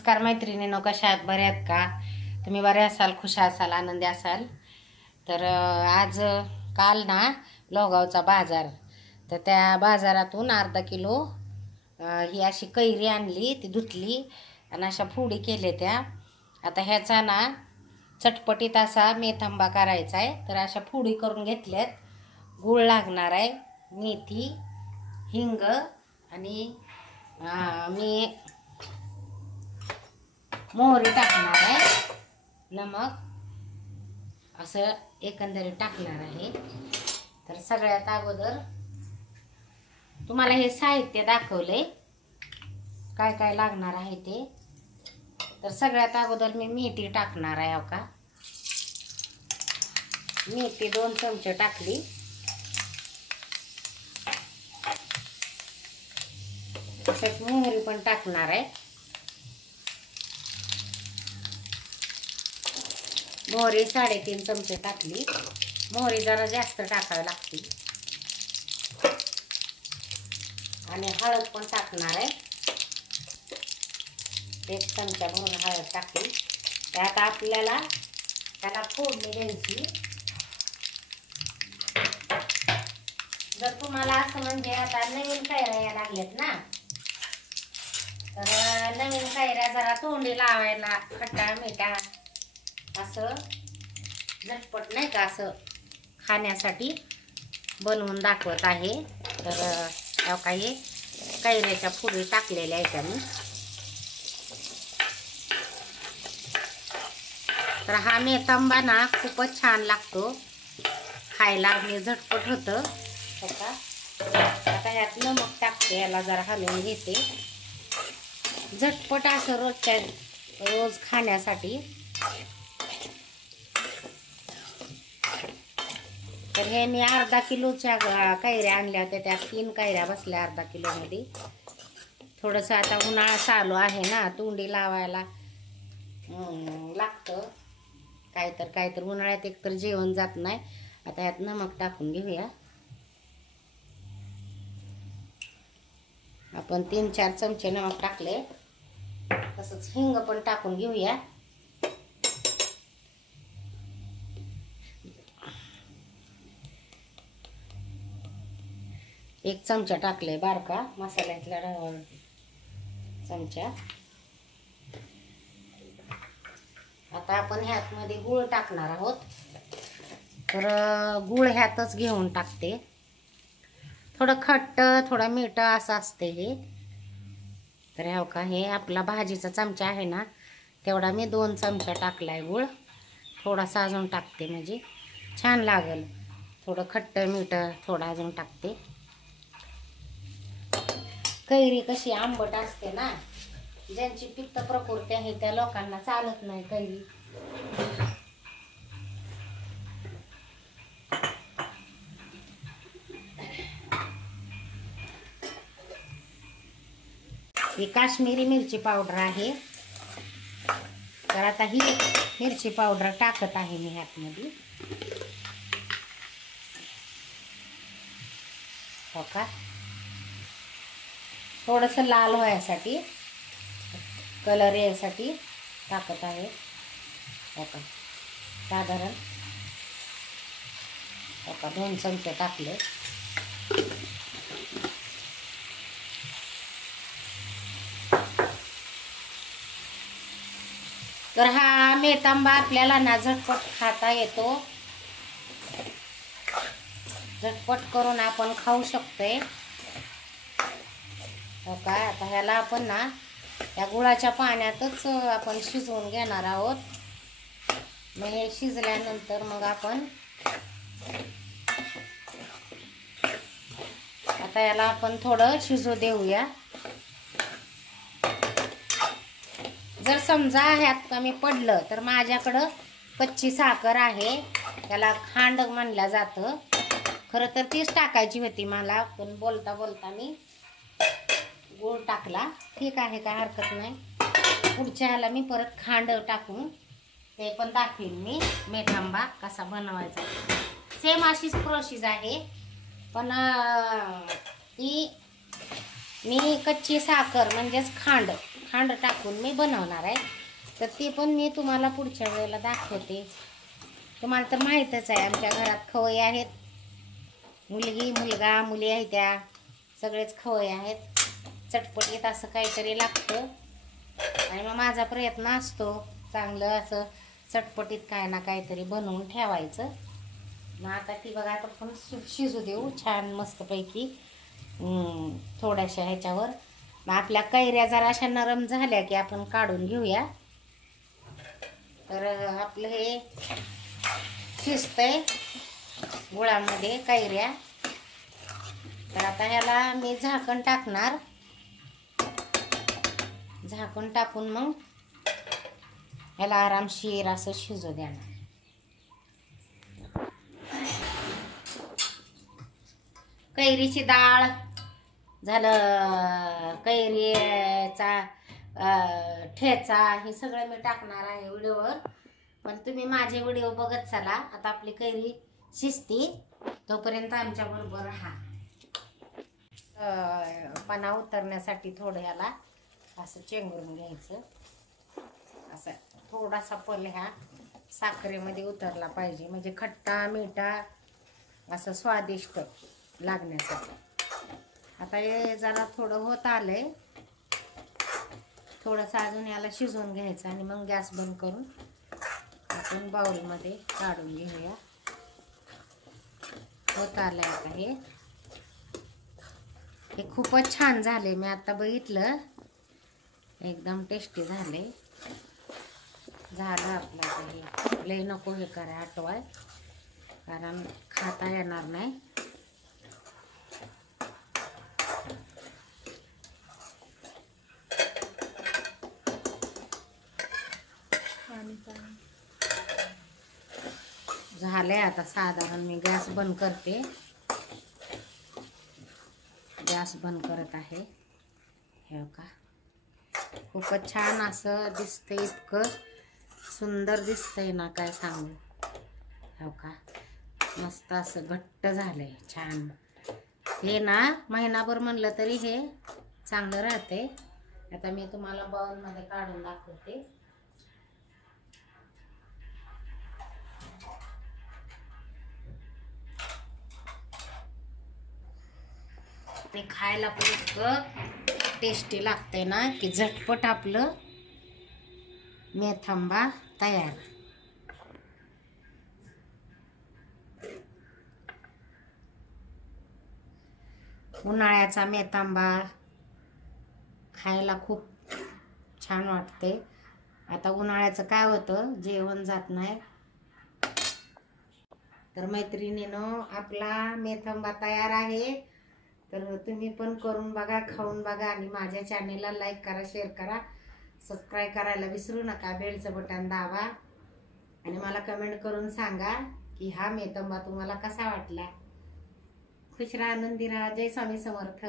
नमस्कार मैत्रिणींनो, कशा आहात? बऱ्या आहेत का? तुम्ही बरे असाल, खुश असाल, आनंदी असाल. तर आज काल ना लोहगावचा बाजार, तर त्या बाजारातून अर्धा किलो ही अशी कैरी आणली, ती धुतली आणि अशा फोडी केल्या त्या. आता ह्याचा ना चटपटीत असा मेथांबा करायचा आहे. तर अशा फोडी करून घेतल्यात. गूळ लागणार आहे, मेथी, हिंग आणि मी मोहरी टाकणार आहे, नमक असं एकंदरीत टाकणार आहे. तर सगळ्यात अगोदर तुम्हाला हे साहित्य दाखवले काय काय लागणार आहे ते. तर सगळ्यात अगोदर मी मेथी टाकणार आहे. हो का, मेथी 2 चमचे टाकली. तसंच मोहरी पण टाकणार आहे. मोहरी 3.5 चमचे टाकली. मोहरी जरा जास्त टाकावी लागते. आणि हळद पण टाकणार आहे. 1 चमचा भरून हळद टाकली. त्यात आपल्याला त्याला फोडणी द्यायची. जर तुम्हाला असं म्हणजे आता नवीन कैऱ्या यायला लागल्यात ना, तर नवीन कैऱ्या जरा तोंडी लावायला खट्टा मिठा असं झटपट नाही का असं खाण्यासाठी बनवून दाखवत आहे. तर काही कैऱ्याच्या फोडी टाकलेल्या आहेत मी. तर हा मेथांबा ना खूपच छान लागतो खायला आणि झटपट होतं. हो का, आता ह्यात नमक टाकते, याला जरा हलवून घेते. झटपट असं रोज खाण्यासाठी. तर हे मी अर्धा किलोच्या कैऱ्या आणल्या होत्या. त्या 3 कैऱ्या बसल्या अर्धा किलोमध्ये. थोडंसं आता उन्हाळा चालू आहे ना, तोंडी लावायला लागतं काहीतर उन्हाळ्यात एकतर जेवण जात नाही. आता ह्यात नमक टाकून घेऊया आपण. 3-4 चमचे नमक टाकले. तसंच हिंग पण टाकून घेऊया. एक चमचा टाकले बारका मसाल्यातला चमचा. आता आपण ह्यातमध्ये गूळ टाकणार आहोत. तर गूळ ह्यातच घेऊन टाकते. थोडं खट्ट थोडं मीठ असं असते हे. तर ह्या का हे आपला भाजीचा चमचा आहे ना, तेवढा मी 2 चमचा टाकलाय गूळ. थोडासा अजून टाकते म्हणजे छान लागल. थोडं खट्ट मीठ थोडं अजून टाकते. कैरी कशी आंबट असते ना, ज्यांची पित्त प्रकृती आहे त्या लोकांना चालत नाही कैरी. ही काश्मीरी मिरची पावडर आहे. तर आता ही मिरची पावडर टाकत आहे मी ह्यातमध्ये. हो का, थोडंसं लाल व्हायसाठी, कलर यासाठी टाकत आहे. हो का, साधारण हो का 2 चमचे टाकले. तर हा मेथांबा आपल्याला ना झटपट खाता येतो. झटपट करून आपण खाऊ शकतोय. हो का, आता ह्याला आपण ना त्या गुळाच्या पाण्यातच आपण शिजवून घेणार आहोत. मग हे शिजल्यानंतर मग आपण आता याला आपण थोडं शिजू देऊया. जर समजा ह्यात कमी पडलं तर माझ्याकडं कच्ची साखर आहे, त्याला खांड म्हणलं जातं. खरं तर तीच टाकायची होती मला, पण बोलता बोलता मी गूळ टाकला. ठीक आहे, काय हरकत नाही. पुढच्या ह्याला मी परत खांड टाकून ते पण दाखवीन मी मेथांबा कसा बनवायचा. सेम अशीच प्रोसेस आहे, पण ती मी कच्ची साखर म्हणजेच खांड खांड टाकून मी बनवणार आहे, तर ती पण मी तुम्हाला पुढच्या वेळेला दाखवते. तुम्हाला तर माहीतच आहे आमच्या घरात खवय्ये आहेत, मुलगी मुलगा मुली आहेत, त्या सगळेच खवय्ये आहेत. चटपटीत असं काहीतरी लागतं आणि मग माझा प्रयत्न असतो चांगलं असं चटपटीत काय ना काहीतरी बनवून ठेवायचं. मग आता ती बघा आपण शिजू देऊ छान मस्तपैकी थोड्याशा ह्याच्यावर. मग आपल्या कैऱ्या जरा अशा नरम झाल्या की आपण काढून घेऊया. तर आपलं हे शिजतंय गुळामध्ये कैऱ्या. तर आता ह्याला मी झाकण टाकणार, झाकण टाकून मग ह्याला आरामशीर असं शिजू देणार. कैरीची डाळ झालं, कैरीचा ठेचा, हे सगळं मी टाकणार आहे व्हिडिओवर. पण तुम्ही माझे व्हिडिओ बघत चला. आता आपली कैरी शिजती तोपर्यंत आमच्या बरोबर राहा. पाना उतरण्यासाठी थोडं ह्याला असं चेंगरून घ्यायचं. असं थोडासा पल ह्या साखरेमध्ये उतरला पाहिजे, म्हणजे खट्टा मिठा असं स्वादिष्ट लागण्यासाठी. आता हे जरा थोडं होत आलंय, थोडंसं अजून याला शिजवून घ्यायचं आणि मग गॅस बंद करून आपण बाउलमध्ये काढून घेऊया. होत आलंय आता हे खूपच छान झाले. मी आता बघितलं, एकदम टेस्टी झाले. झालं आपलं आता हे. लय नको हे करा आटवाय, कारण खाता येणार नाही. झालंय आता साधारण. मी गॅस बंद करते, गॅस बंद करत आहे. हे का खूपच छान असं दिसतंय, इतकं सुंदर दिसतंय ना काय सांगू. हो का मस्त असं घट्ट झालंय छान. हे ना महिनाभर म्हणलं तरी हे चांगलं राहते. आता मी तुम्हाला बाउलमध्ये काढून दाखवते. ते खायला पण इतकं टेस्टी लागतंय ना की झटपट आपलं मेथांबा तयार. उन्हाळ्याचा मेथांबा खायला खूप छान वाटते. आता उन्हाळ्याचं काय होतं, जेवण जात नाही. तर मैत्रिणींनो, आपला मेथांबा तयार आहे. तर तुम्ही पण करून बघा, खाऊन बघा आणि माझ्या चॅनेलला लाईक करा, शेअर करा, सबस्क्राईब करायला विसरू नका. बेलचं बटन दाबा आणि मला कमेंट करून सांगा की हा मेथांबा तुम्हाला कसा वाटला. खुश राहा, आनंदी राहा. जय स्वामी समर्थ.